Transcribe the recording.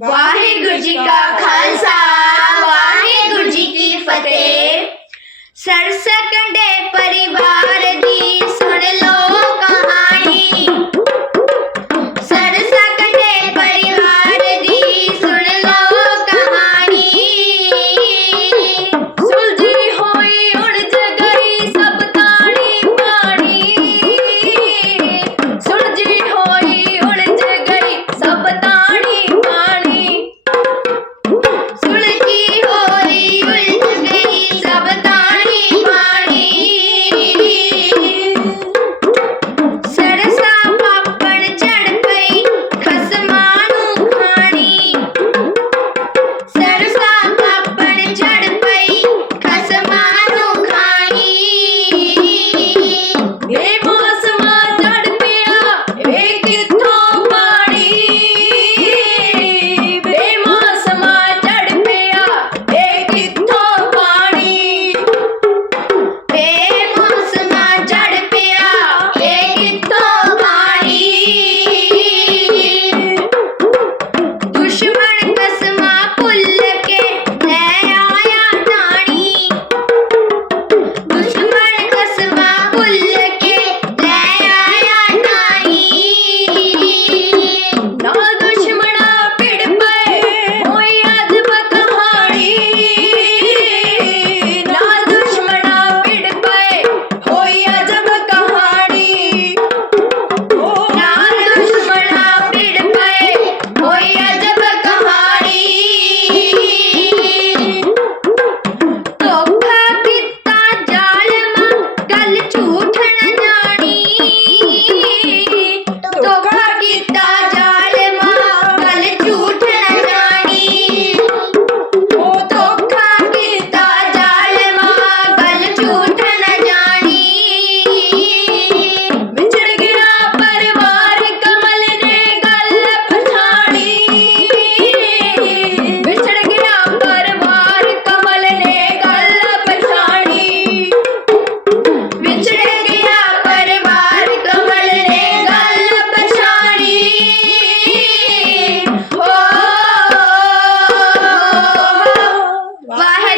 ਵਾਹਿਗੁਰੂ ਜੀ ਕਾ ਖਾਲਸਾ ਵਾਹਿਗੁਰੂ ਜੀ ਕੀ ਫਤਿਹ। ਸਰਸਕੰਡੇ ਪਰਿਵਾਰ